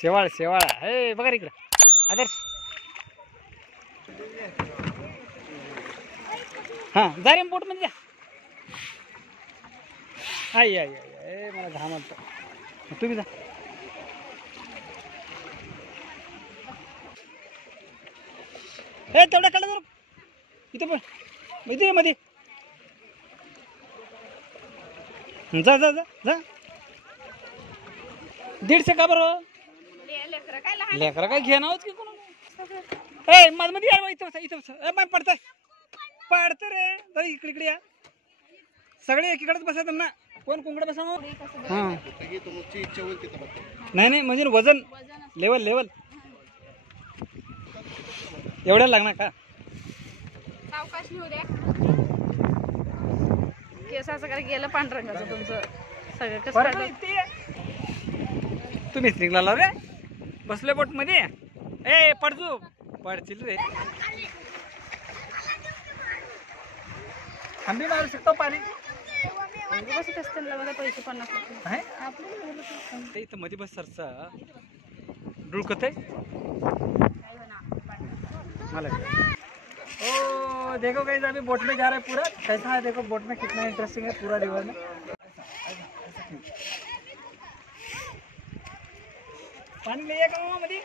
शेवाळ शेवाळा हे बघा इकडं आदर्श. हा जा रे बोट मध्ये जा. आई आई आई मला घाम आलता. तुम्ही जा. हे तेवढा काढा जर इथे पण इथे मध्ये जा जा जा जा. 150 का बरं लेकरं काय घेणार की कोणा. ए माझ मध्ये यार इथं इथं पडतंय पडतं रे. जरा इकडे इकडे या सगळे एकीकडेच बसा त्यांना. कोण कोंकड बसा मग. हा नाही नाही म्हणजे वजन लेवल लेवल एवढ्या लागणार का. सावकाश नेऊ द्या. केसाचं काय गेलं पांढरंगाचं तुमचं सगळं कसं. तुम्हीच निघला रे बसले बोट मध्ये. ए पडजू पडशील रे. आंबी मारू शकतो पाणी बसत असतील मला पैसे 50 रुपये इथं मध्ये बस सरचा डुळकत आहे मला. ओ देखो गाइस अभी बोट में जा रहा है पूरा. कैसा है देखो बोट में कितना इंटरेस्टिंग है पूरा रिवर में. पाणी नाही आहे का मग मध्ये.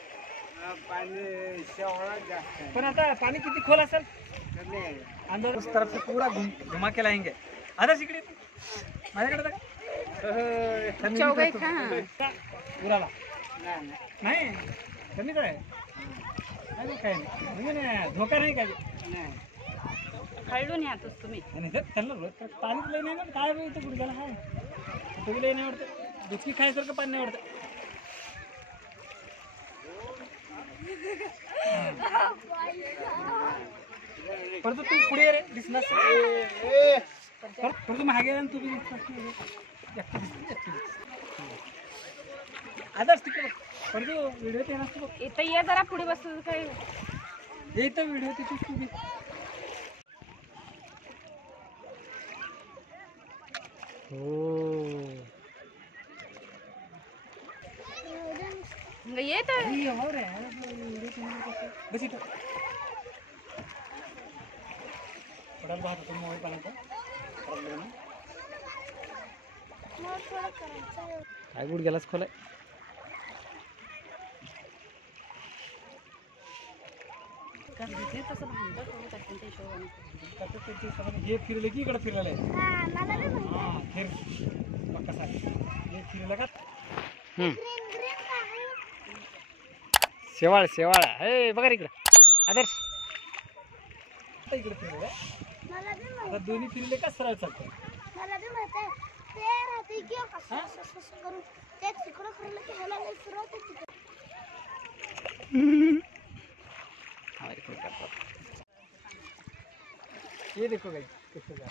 पाणी शेवाळा जास्त आहे पण आता पाणी किती खोल असेल. अंदर उस तरफ से पूरा घुमा के लाएंगे. आदर्श इकडे माझ्याकडे पुरा नाही कमीच आहे. नाही काय नाही म्हणजे धोका नाही काय. खायडून यातच तुम्ही त्यांना रोज पाणीच लई नाही ना काय इथं गुडघ्याला हाय. तुम्ही लई नाही आवडतं दुखी खायसारखं पाणी नाही आवडतं. परंतु तू पुढे रे दिसला परंतु मागे तू आदर्श तिकडे परंतु व्हिडिओ ते नसतो. इथं ये जरा पुढे बस काय इथं व्हिडिओ तिथून तू हो येत बस इथं पडायला पाहत होतो मोबाईल पाण्याचा प्रॉब्लेम काय गुड गेलाच खोलाय. हे फिरले की इकडे फिरलेलं आहे. हा फिर पक्का हे फिरलं का. शेवाळ शेवाळ हे बघा इकडं आदर्श. आता इकडे फिरले आता दोन्ही फिरले का सरळ चालतं. ये देखो गाइस कैसे जा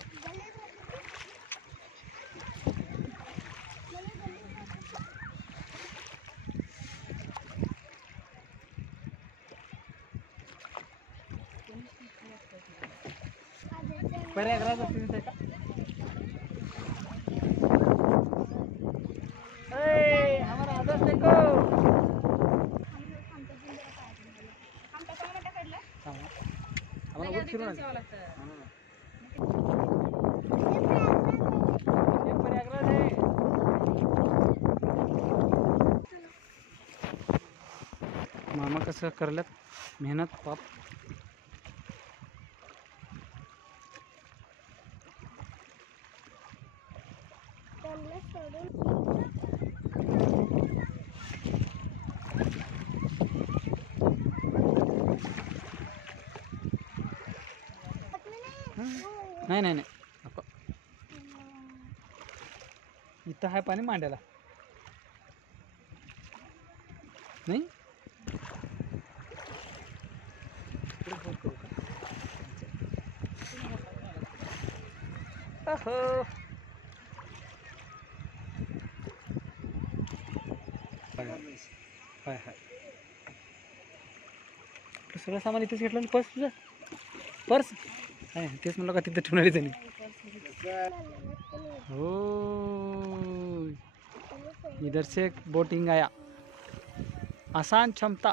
प्रयागराज असते का. हमारा आदर्श देखो आम्हाला फिरून प्रयागराज आहे. मामा कसं करल्यात मेहनत पाप. नाही नाही नाही नको. इथं आहे पाणी मांडायला नाही. हाय हाय सगळं सामान इथेच घेतलं. पर्स तुझं पर्स आहे तेच म्हणलं का तिथे ठेवणार त्यांनी. हो इधर से बोटिंग आया. आसान क्षमता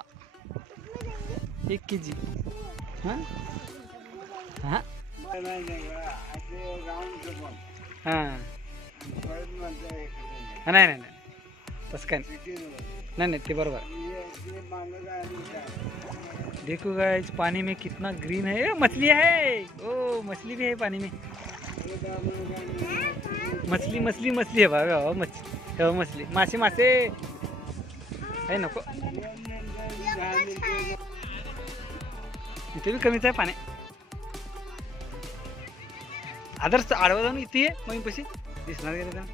1 kg। हाँ हाँ हाँ नाही नाही नाही तसं काय नहीं ते बरोबर। देखो गाइस पानी में कितना ग्रीन है। ए, मछली है। ओ मछली भी है पानी में। मछली मछली मछली है बघा। हो मछली, हो मछली, मासे मासे आहे नको। इथे भी कमीच आहे पाणी। आदर्श आडवा जाऊन इथे मग पशी दिसणार गेले ना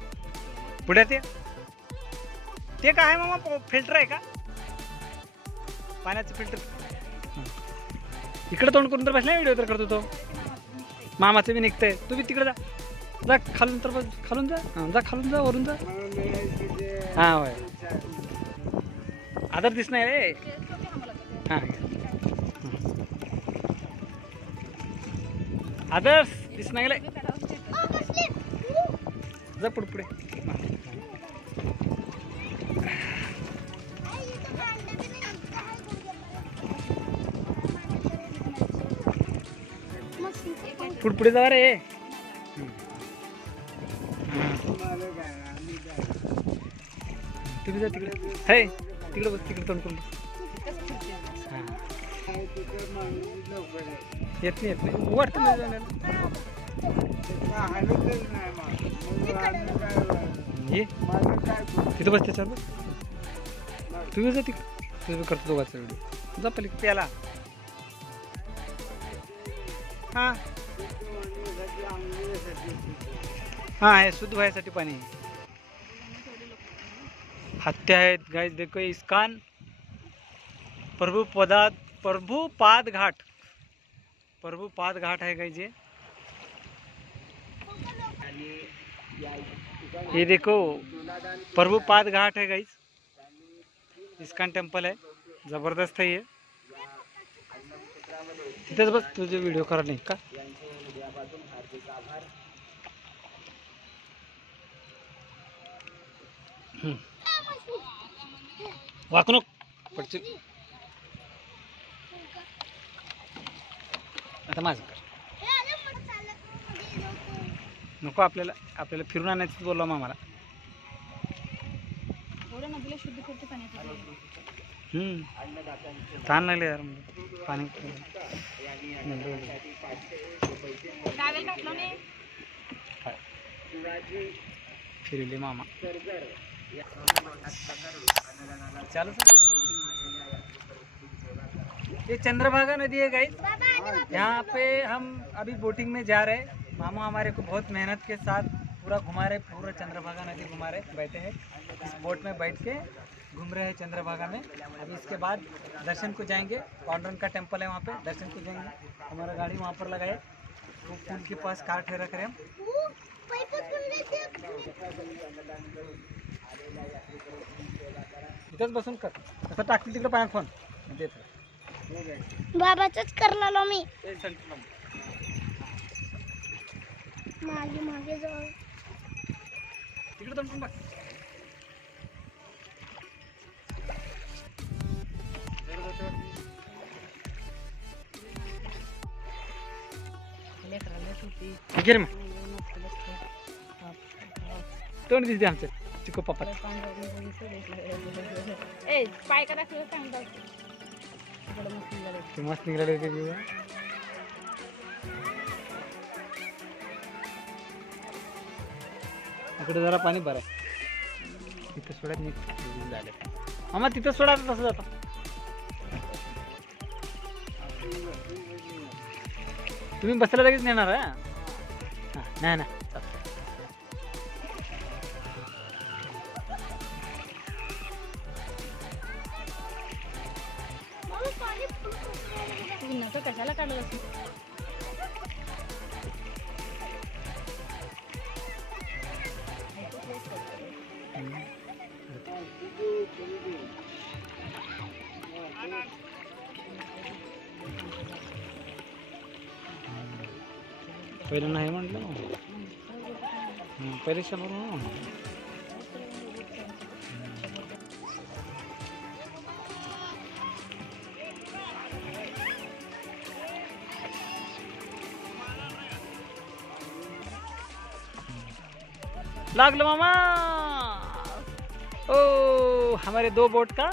पुढे ते काय मामा फिल्टर आहे का पाण्याचं फिल्टर? इकडे तोंड करून तर बसला व्हिडिओ तर करतो तो मामाचं बी निघतंय। तू बी तिकडे जा जा खालून तर बस खालून जा जा खालून जा वरून जा। हां होय आदर दिस नाही रे। हां आदर्श दिस नाही गेले जा पुढे पुढे। पुढे पुढे जा रे। तुम्ही जा तिकडे हे तिकडे बस तिकडे तोंड करून बस। येत नाही वाटतं ये तिथं बस त्याच्यावर तुम्ही जा तिकडे तुम्ही करतो दोघांचा व्हिडिओ जा पलीकडे प्याला। हाँ हाँ है शुद्ध व्हायसाठी पाणी आहे। हत्या आहेत गाइस देखो इस्कान प्रभुपाद घाट है गाइस ये देखो प्रभुपाद घाट है गाइस। इस्कान टेम्पल है जबरदस्त है ये। तिथेच बस तुझे व्हिडिओ करा नाही का? वाकणूक पडची आता माझं कर नको आपल्याला आपल्याला फिरून आणायचं बोललो मामाला। ताण लागले यार पाणी फिरले मामा चालू। ये चंद्रभागा नदी है गाइस। यहाँ पे हम अभी बोटिंग में जा रहे हैं। मामा हमारे को बहुत मेहनत के साथ पूरा घुमा रहे, पूरा चंद्रभागा नदी घुमा रहे। बैठे हैं इस बोट में बैठ के घूम रहे हैं चंद्रभागा में। अभी इसके बाद दर्शन को जाएंगे। पांडुरंग का टेम्पल है वहाँ पे दर्शन को जाएंगे। हमारा गाड़ी वहाँ पर लगाए वो पुल के पास कार ठहरा करें हम। इथंच बसून कर कसं टाकतील तिकडे पाण्यात फोन देत बाबाचंच करला मी मागे मागे जाऊ तिकडे जाऊन पण बघ। ठीक आहे मग तोंड दिसते आमचं चिको पप्पा। ए पाय का दाखव सांगतात ते मस्त निघाले ते व्ह्यू। इकडे जरा पाणी भरा तिथं सोडा झाले मामा तिथं सोडा तसं जातं। तुम्ही बसला लगेच नेणार हा नाही ना कशाला काढलं पहिलं नाही म्हटलं पहिले समोर लागलो मामा। ओ हमारे 2 बोट का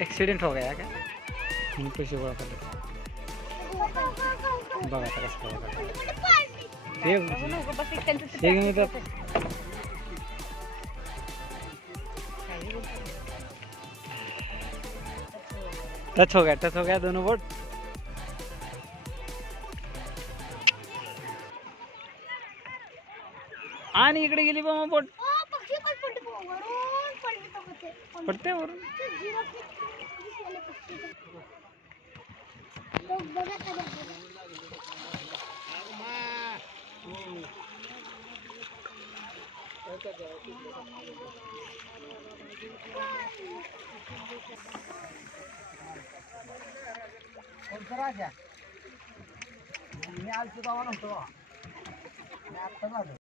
एक्सीडेंट हो गया क्या? पैसे गोळा करले बघा आता कसं गोळा करतात. हे घेऊन येतात. टच हो गया दोनों बोट. आणि इकडे गेली बाबा बोट. पक्षी पण पडते वरून पडते पडते वरून. मी आज सुद्धा नव्हतो. मी आत्ता झालो.